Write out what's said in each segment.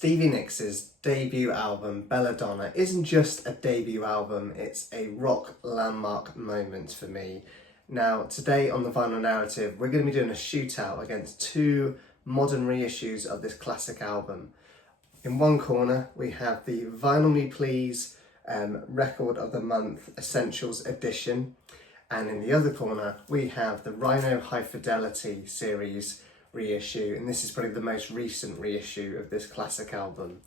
Stevie Nicks' debut album, Belladonna, isn't just a debut album, it's a rock landmark moment for me. Now, today on the Vinyl Narrative, we're going to be doing a shootout against two modern reissues of this classic album. In one corner, we have the Vinyl Me Please Record of the Month Essentials Edition, and in the other corner, we have the Rhino High Fidelity series reissue, and this is probably the most recent reissue of this classic album.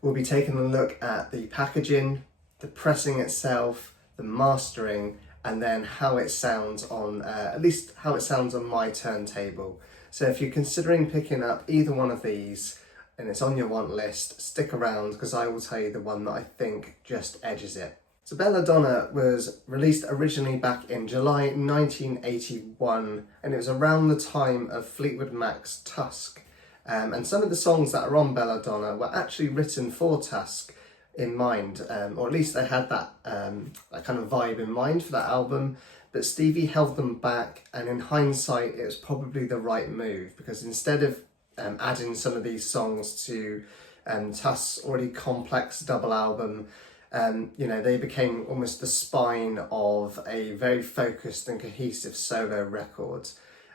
We'll be taking a look at the packaging, the pressing itself, the mastering, and then how it sounds on, at least how it sounds on my turntable. So if you're considering picking up either one of these and it's on your want list, stick around because I will tell you the one that I think just edges it. So Belladonna was released originally back in July 1981, and it was around the time of Fleetwood Mac's Tusk. And some of the songs that are on Belladonna were actually written for Tusk in mind, or at least they had that kind of vibe in mind for that album, but Stevie held them back, and in hindsight it was probably the right move, because instead of adding some of these songs to Tusk's already complex double album, they became almost the spine of a very focused and cohesive solo record.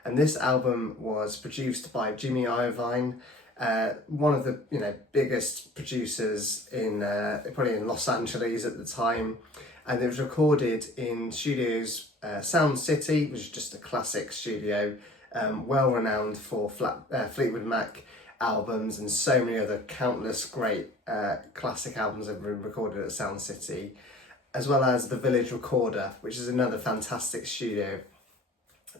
And this album was produced by Jimmy Iovine, one of the biggest producers in probably in Los Angeles at the time, and it was recorded in studios Sound City, which is just a classic studio, well renowned for Fleetwood Mac albums and so many other countless great classic albums have been recorded at Sound City, as well as the Village Recorder, which is another fantastic studio.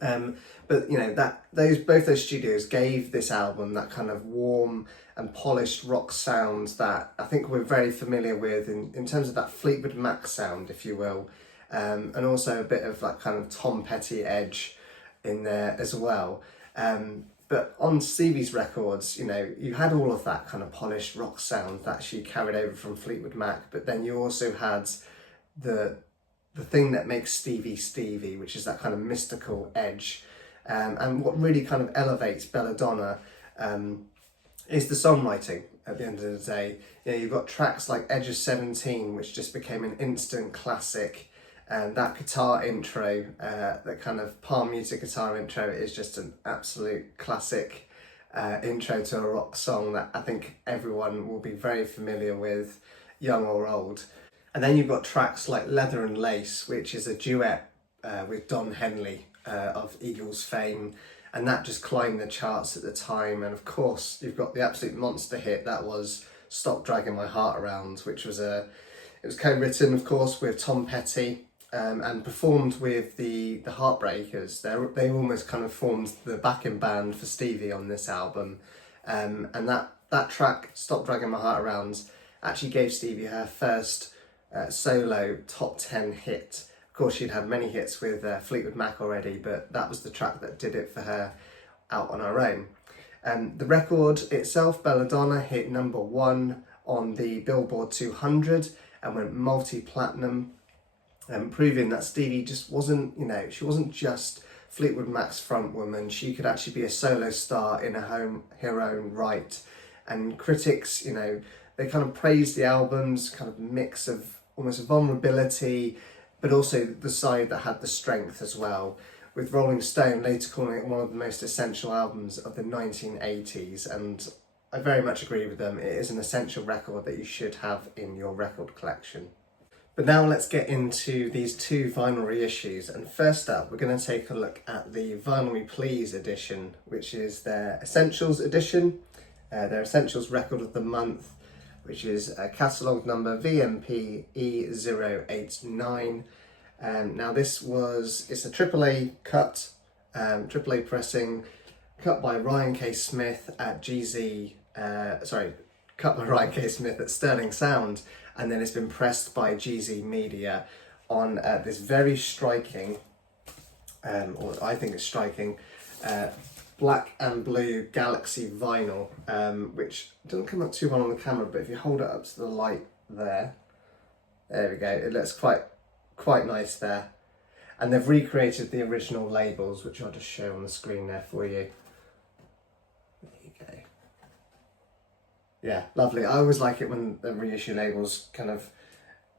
But both those studios gave this album that kind of warm and polished rock sound that I think we're very familiar with in terms of that Fleetwood Mac sound, if you will, and also a bit of that kind of Tom Petty edge in there as well. But on Stevie's records, you had all of that kind of polished rock sound that she carried over from Fleetwood Mac, but then you also had the thing that makes Stevie Stevie, which is that kind of mystical edge. And what really kind of elevates Belladonna is the songwriting at the end of the day. You've got tracks like Edge of 17, which just became an instant classic. And that guitar intro, that kind of palm muted guitar intro, is just an absolute classic intro to a rock song that I think everyone will be very familiar with, young or old. And then you've got tracks like Leather and Lace, which is a duet with Don Henley of Eagles fame, and that just climbed the charts at the time. And of course, you've got the absolute monster hit that was Stop Dragging My Heart Around, which was it was co-written, of course, with Tom Petty. And performed with the Heartbreakers. They almost kind of formed the backing band for Stevie on this album. And that track, Stop Dragging My Heart Around, actually gave Stevie her first solo top 10 hit. Of course, she'd had many hits with Fleetwood Mac already, but that was the track that did it for her out on her own. The record itself, Belladonna, hit number 1 on the Billboard 200 and went multi-platinum, proving that Stevie just wasn't, she wasn't just Fleetwood Mac's front woman. She could actually be a solo star in her own right. And critics, they kind of praised the album's kind of mix of almost vulnerability, but also the side that had the strength as well, with Rolling Stone later calling it one of the most essential albums of the 1980s. And I very much agree with them. It is an essential record that you should have in your record collection. But now let's get into these two vinyl reissues, and first up we're going to take a look at the Vinyl Me Please edition, which is their Essentials edition, their Essentials Record of the Month, which is catalogue number VMP E089. Now it's a AAA cut, AAA pressing, cut by Ryan K. Smith at Sterling Sound, and then it's been pressed by GZ Media on this very striking, or I think it's striking, black and blue Galaxy vinyl, which doesn't come up too well on the camera, but if you hold it up to the light there we go, it looks quite nice there. And they've recreated the original labels, which I'll just show on the screen there for you. There you go. Yeah, lovely. I always like it when the reissue labels kind of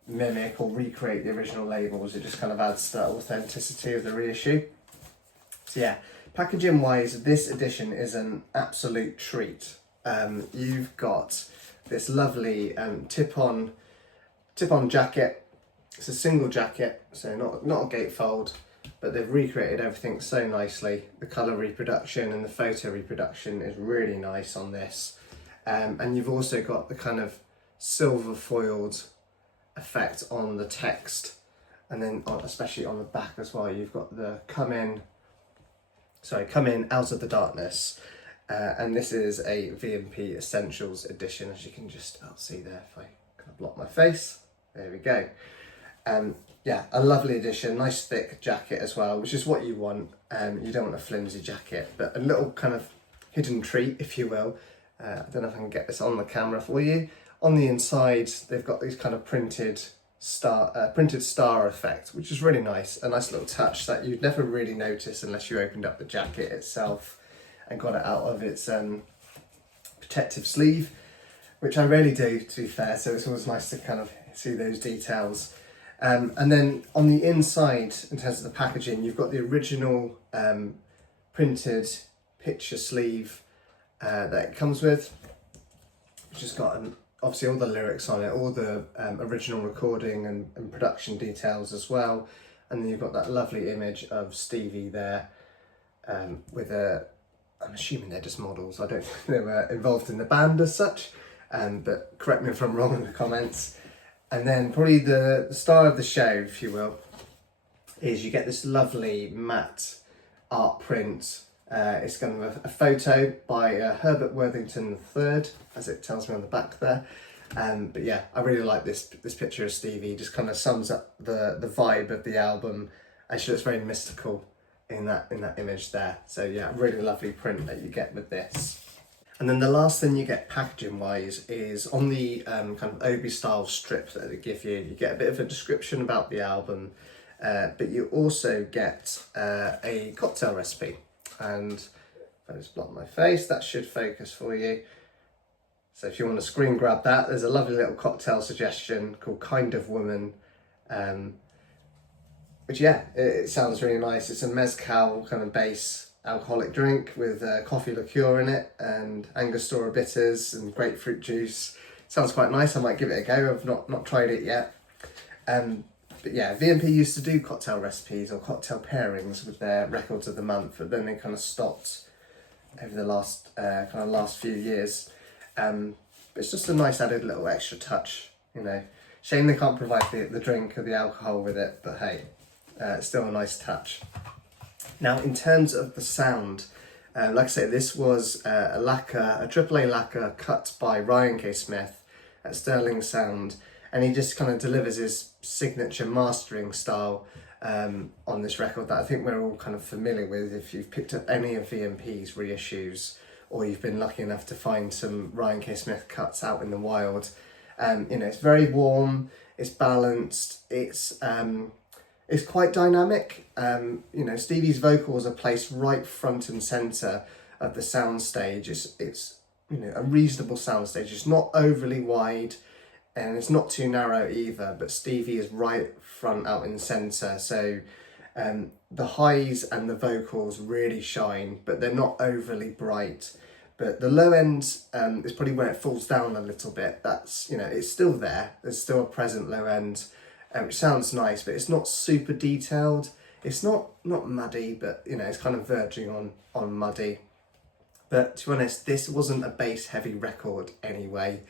mimic or recreate the original labels. It just kind of adds the authenticity of the reissue. So yeah, packaging wise, this edition is an absolute treat. You've got this lovely tip-on jacket. It's a single jacket, so not a gatefold, but they've recreated everything so nicely. The colour reproduction and the photo reproduction is really nice on this. And you've also got the kind of silver foiled effect on the text, and then especially on the back as well, you've got the come in out of the darkness. And this is a VMP Essentials edition, as you can just see there. If I kind of block my face, there we go. Yeah, a lovely edition, nice thick jacket as well, which is what you want. You don't want a flimsy jacket, but a little kind of hidden treat, if you will. I don't know if I can get this on the camera for you. On the inside, they've got these kind of printed star effect, which is really nice. A nice little touch that you'd never really notice unless you opened up the jacket itself and got it out of its protective sleeve, which I rarely do, to be fair. So it's always nice to kind of see those details. And then on the inside, in terms of the packaging, you've got the original printed picture sleeve that it comes with, which has got obviously all the lyrics on it, all the original recording and production details as well. And then you've got that lovely image of Stevie there with I'm assuming they're just models. I don't think they were involved in the band as such, but correct me if I'm wrong in the comments. And then probably the star of the show, if you will, is you get this lovely matte art print. It's kind of a photo by Herbert Worthington III, as it tells me on the back there. But yeah, I really like this picture of Stevie. Just kind of sums up the vibe of the album. Actually, it's very mystical in that image there. So yeah, really lovely print that you get with this. And then the last thing you get packaging wise is on the kind of Obi style strip that they give you. You get a bit of a description about the album, but you also get a cocktail recipe. And if I just block my face, that should focus for you. So if you want to screen grab that, there's a lovely little cocktail suggestion called Kind of Woman, which yeah, it sounds really nice. It's a mezcal kind of base alcoholic drink with coffee liqueur in it and Angostura bitters and grapefruit juice. Sounds quite nice. I might give it a go. I've not tried it yet. But yeah, VMP used to do cocktail recipes or cocktail pairings with their records of the month, but then they kind of stopped over the last few years. But it's just a nice added little extra touch, you know. Shame they can't provide the drink or the alcohol with it, but hey, it's still a nice touch. Now, in terms of the sound, like I say, this was a AAA lacquer cut by Ryan K. Smith at Sterling Sound, and he just kind of delivers his signature mastering style on this record that I think we're all kind of familiar with if you've picked up any of VMP's reissues or you've been lucky enough to find some Ryan K. Smith cuts out in the wild. You know, it's very warm, it's balanced, it's quite dynamic. You know, Stevie's vocals are placed right front and centre of the soundstage. It's you know, a reasonable soundstage. It's not overly wide and it's not too narrow either, but Stevie is right front out in centre. So the highs and the vocals really shine, but they're not overly bright. But the low end is probably where it falls down a little bit. That's, you know, it's still there. There's still a present low end, which sounds nice, but it's not super detailed. It's not muddy, but you know, it's kind of verging on muddy. But to be honest, this wasn't a bass heavy record anyway.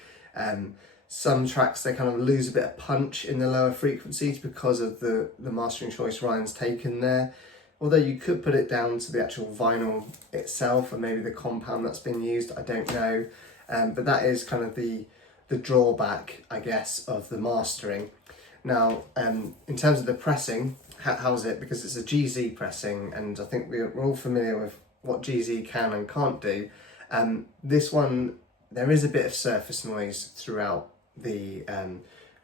Some tracks, they kind of lose a bit of punch in the lower frequencies because of the mastering choice Ryan's taken there. Although you could put it down to the actual vinyl itself or maybe the compound that's been used, I don't know. But that is kind of the drawback, I guess, of the mastering. Now, in terms of the pressing, how's it? Because it's a GZ pressing, and I think we're all familiar with what GZ can and can't do. This one, there is a bit of surface noise throughout the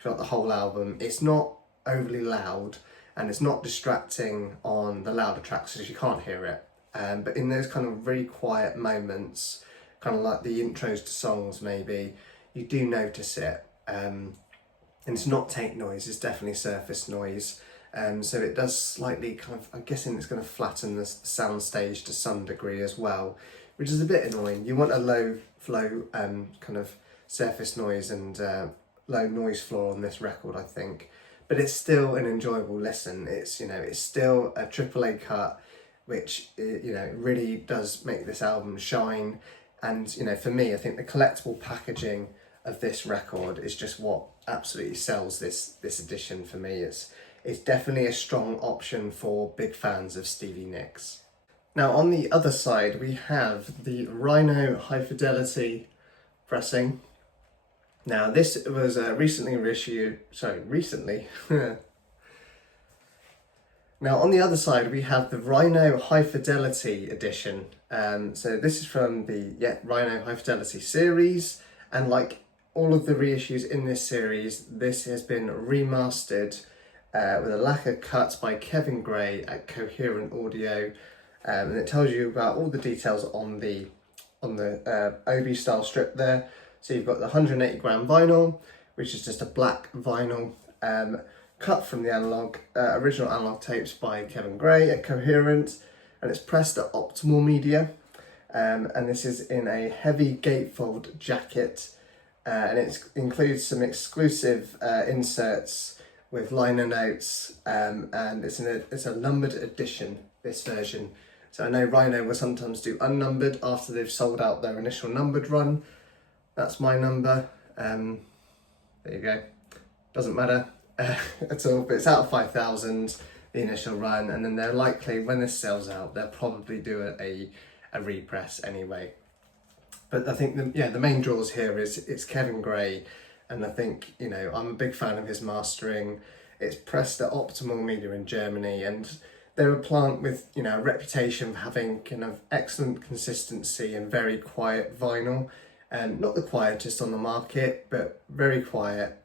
whole album. It's not overly loud, and it's not distracting on the louder tracks because you can't hear it. But in those kind of really quiet moments, kind of like the intros to songs maybe, you do notice it. And it's not tape noise, it's definitely surface noise. So it does slightly kind of, I'm guessing it's going to flatten the sound stage to some degree as well, which is a bit annoying. You want a low flow kind of surface noise and low noise floor on this record, I think. But it's still an enjoyable listen. It's, you know, it's still a AAA cut, which, you know, really does make this album shine. And, you know, for me, I think the collectible packaging of this record is just what absolutely sells this edition for me. It's definitely a strong option for big fans of Stevie Nicks. Now on the other side we have the Rhino High Fidelity pressing. Now this was recently reissued, recently. Now on the other side we have the Rhino High Fidelity edition. So this is from the Rhino High Fidelity series, and like all of the reissues in this series, this has been remastered with a lacquer cut by Kevin Gray at Coherent Audio, and it tells you about all the details on the OB style strip there. So you've got the 180 gram vinyl, which is just a black vinyl, cut from the original analog tapes by Kevin Gray at Coherent, and it's pressed at optimal media, and this is in a heavy gatefold jacket, and it includes some exclusive inserts with liner notes, and it's a numbered edition, this version. So I know Rhino will sometimes do unnumbered after they've sold out their initial numbered run. That's my number. There you go. Doesn't matter at all, but it's out of 5,000, the initial run, and then they're likely, when this sells out, they'll probably do a repress anyway. But I think the main draws here is it's Kevin Gray, and I think, you know, I'm a big fan of his mastering. It's pressed at optimal media in Germany, and they're a plant with, you know, a reputation for having kind of excellent consistency and very quiet vinyl. Not the quietest on the market, but very quiet.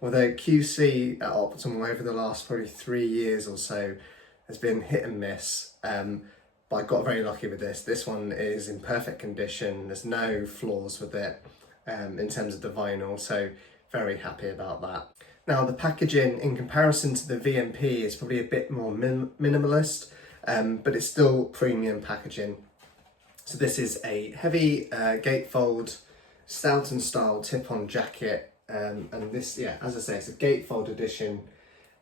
Although QC at Optimal over the last probably 3 years or so has been hit and miss, but I got very lucky with this. This one is in perfect condition. There's no flaws with it in terms of the vinyl, so very happy about that. Now the packaging in comparison to the VMP is probably a bit more minimalist, but it's still premium packaging. So this is a heavy gatefold Stoughton style tip-on jacket, and this, as I say, it's a gatefold edition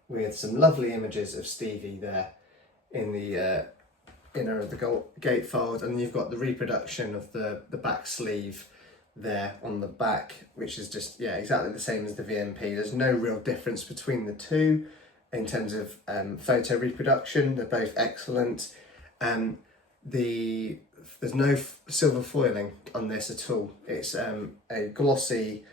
with some lovely images of Stevie there in the inner of the gatefold, and you've got the reproduction of the back sleeve there on the back, which is just exactly the same as the VMP. There's no real difference between the two in terms of photo reproduction. They're both excellent. There's no silver foiling on this at all. It's a glossy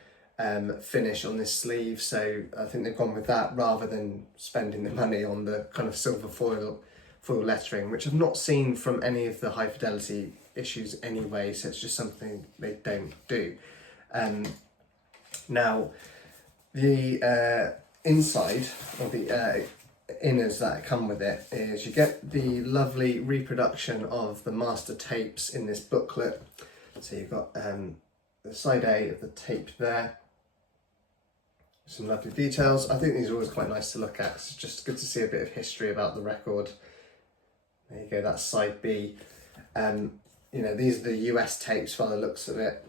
finish on this sleeve, so I think they've gone with that rather than spending the money on the kind of silver foil lettering, which I've not seen from any of the High Fidelity issues anyway, so it's just something they don't do. Now the inside, or the inners that come with it, is you get the lovely reproduction of the master tapes in this booklet. So you've got the side A of the tape there, some lovely details. I think these are always quite nice to look at. It's just good to see a bit of history about the record. There you go, that's side B. You know, these are the US tapes by the looks of it.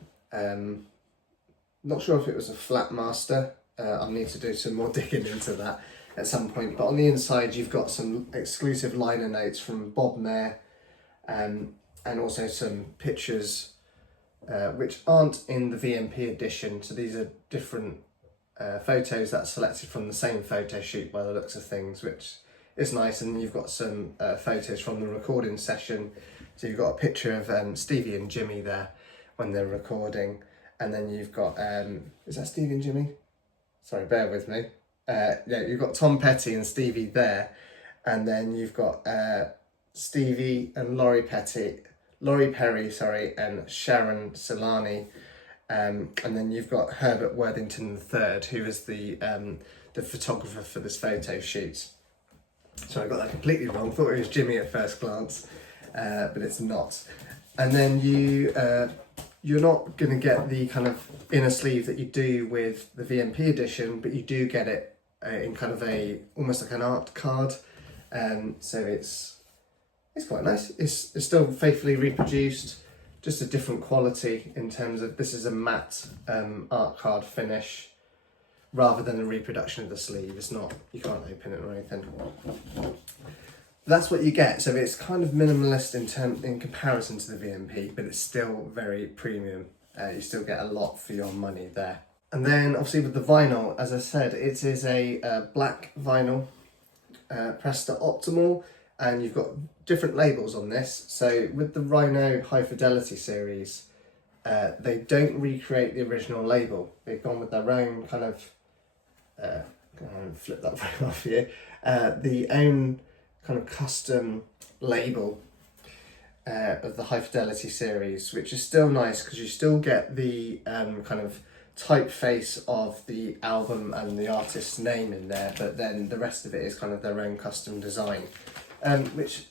Not sure if it was a flat master. I'll need to do some more digging into that at some point. But on the inside, you've got some exclusive liner notes from Bob Mayer, and also some pictures which aren't in the VMP edition. So these are different photos that are selected from the same photo shoot by the looks of things, which is nice. And you've got some photos from the recording session. So you've got a picture of Stevie and Jimmy there when they're recording. And then you've got, is that Stevie and Jimmy? Sorry, bear with me. You've got Tom Petty and Stevie there. And then you've got Stevie and Laurie Perry, and Sharon Solani. And then you've got Herbert Worthington III, who is the photographer for this photo shoot. So I got that completely wrong. Thought it was Jimmy at first glance, but it's not. And then you You're not going to get the kind of inner sleeve that you do with the VMP edition, but you do get it in kind of almost like an art card. So it's quite nice. It's still faithfully reproduced, just a different quality in terms of this is a matte art card finish rather than a reproduction of the sleeve. It's not, you can't open it or anything. That's what you get. So it's kind of minimalist in comparison to the VMP, but it's still very premium. You still get a lot for your money there. And then obviously with the vinyl, as I said, it is a black vinyl pressed to optimal, and you've got different labels on this. So with the Rhino High Fidelity series, they don't recreate the original label. They've gone with their own kind of, flip that right off here, the own kind of custom label of the High Fidelity series, which is still nice because you still get the kind of typeface of the album and the artist's name in there, but then the rest of it is kind of their own custom design, which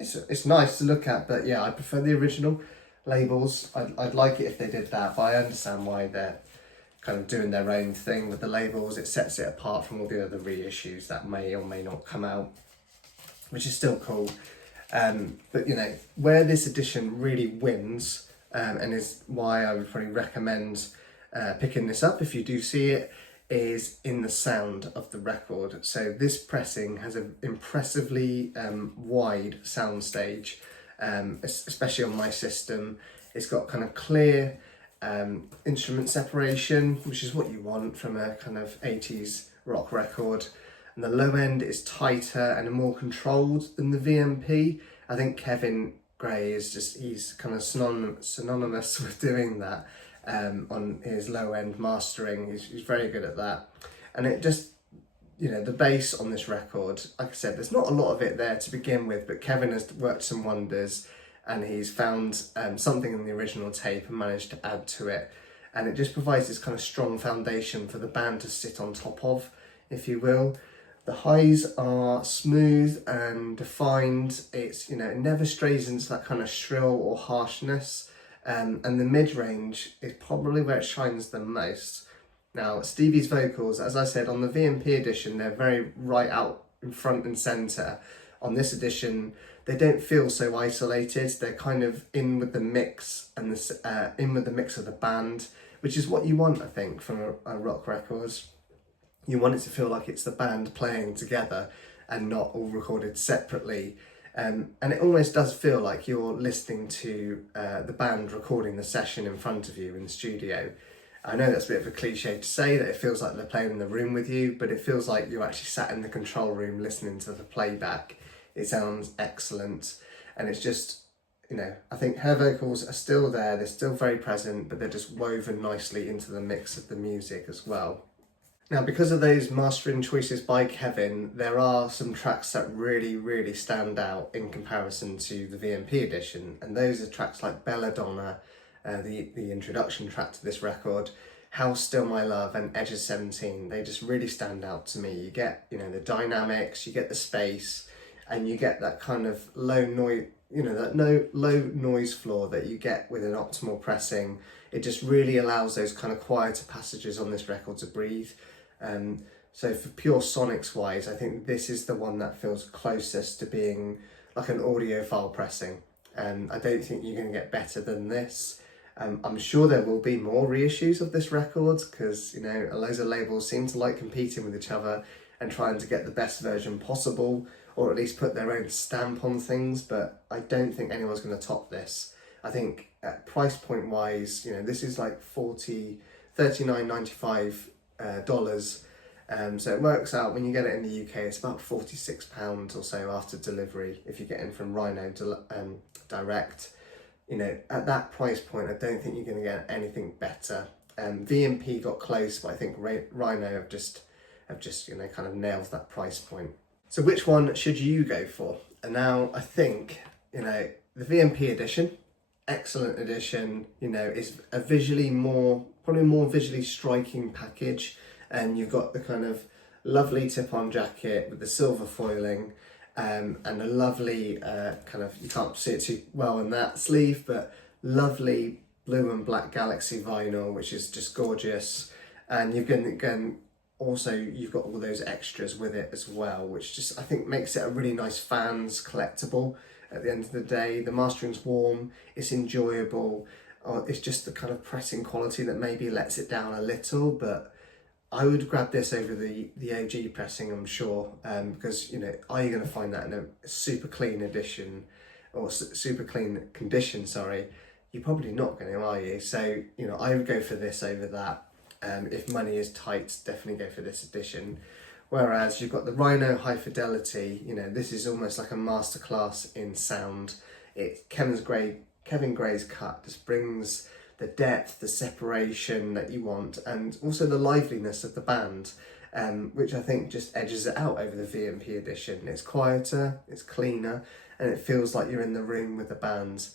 it's nice to look at. But yeah, I prefer the original labels. I'd like it if they did that, but I understand why they're kind of doing their own thing with the labels. It sets it apart from all the other reissues that may or may not come out, which is still cool. But you know, where this edition really wins, and is why I would probably recommend picking this up if you do see it, is in the sound of the record. So this pressing has an impressively wide soundstage, especially on my system. It's got kind of clear instrument separation, which is what you want from a kind of 80s rock record. And the low end is tighter and more controlled than the VMP. I think Kevin Gray is he's kind of synonymous with doing that on his low end mastering. He's very good at that. And it just, you know, the bass on this record, like I said, there's not a lot of it there to begin with, but Kevin has worked some wonders, and he's found something in the original tape and managed to add to it. And it just provides this kind of strong foundation for the band to sit on top of, if you will. The highs are smooth and defined. It's, you know, it never strays into that kind of shrill or harshness. And the mid-range is probably where it shines the most. Now, Stevie's vocals, as I said, on the VMP edition, they're very right out in front and centre. On this edition, they don't feel so isolated. They're kind of in with the mix and in with the mix of the band, which is what you want, I think, from a rock record. You want it to feel like it's the band playing together and not all recorded separately. And it almost does feel like you're listening to the band recording the session in front of you in the studio. I know that's a bit of a cliche to say, that it feels like they're playing in the room with you, but it feels like you're actually sat in the control room listening to the playback. It sounds excellent. And it's just, you know, I think her vocals are still there, they're still very present, but they're just woven nicely into the mix of the music as well. Now, because of those mastering choices by Kevin, there are some tracks that really, really stand out in comparison to the VMP edition, and those are tracks like Belladonna, the introduction track to this record, How Still My Love, and Edge of 17. They just really stand out to me. You get, you know, the dynamics, you get the space, and you get that kind of low noise, you know, that low noise floor that you get with an optimal pressing. It just really allows those kind of quieter passages on this record to breathe. So for pure sonics wise, I think this is the one that feels closest to being like an audiophile pressing. I don't think you're going to get better than this. I'm sure there will be more reissues of this record because, you know, loads of labels seem to like competing with each other and trying to get the best version possible, or at least put their own stamp on things, but I don't think anyone's going to top this. I think price point wise, you know, this is like $39.95 dollars. So it works out when you get it in the UK, it's about £46 or so after delivery if you get in from Rhino direct. You know, at that price point, I don't think you're going to get anything better. VMP got close, but I think Rhino have just you know, kind of nailed that price point. So which one should you go for? And now I think, you know, the VMP edition, excellent edition, you know, is a probably more visually striking package. And you've got the kind of lovely tip-on jacket with the silver foiling, and a lovely kind of, you can't see it too well in that sleeve, but lovely blue and black Galaxy vinyl, which is just gorgeous. And you've you've got all those extras with it as well, which just I think makes it a really nice fans collectible. At the end of the day, the mastering's warm, it's enjoyable. It's just the kind of pressing quality that maybe lets it down a little, but I would grab this over the OG pressing, I'm sure, because are you going to find that in a super clean edition or super clean condition? Sorry, you're probably not going to, are you? So I would go for this over that. If money is tight, definitely go for this edition. Whereas you've got the Rhino High Fidelity, this is almost like a masterclass in sound. Kevin Gray's cut just brings the depth, the separation that you want, and also the liveliness of the band, which I think just edges it out over the VMP edition. It's quieter, it's cleaner, and it feels like you're in the room with the band.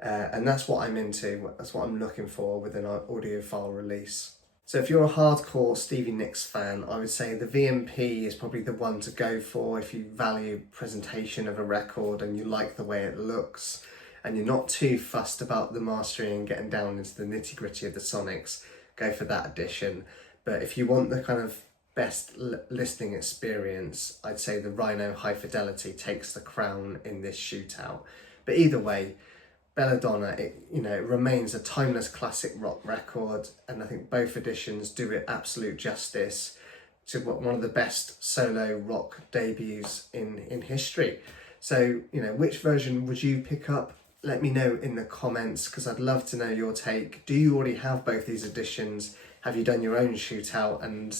And that's what I'm into, that's what I'm looking for with an audiophile release. So if you're a hardcore Stevie Nicks fan, I would say the VMP is probably the one to go for if you value presentation of a record and you like the way it looks and you're not too fussed about the mastering and getting down into the nitty gritty of the sonics, go for that edition. But if you want the kind of best listening experience, I'd say the Rhino High Fidelity takes the crown in this shootout. But either way, Belladonna, it remains a timeless classic rock record, and I think both editions do it absolute justice to one of the best solo rock debuts in history. So, which version would you pick up? Let me know in the comments, because I'd love to know your take. Do you already have both these editions? Have you done your own shootout and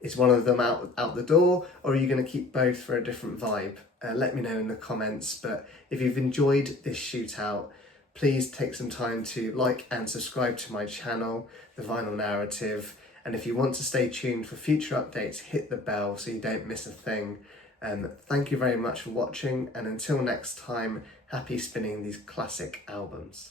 is one of them out the door, or are you going to keep both for a different vibe? Let me know in the comments. But if you've enjoyed this shootout, please take some time to like and subscribe to my channel, The Vinyl Narrative. And if you want to stay tuned for future updates, hit the bell so you don't miss a thing. Thank you very much for watching, and until next time, happy spinning these classic albums.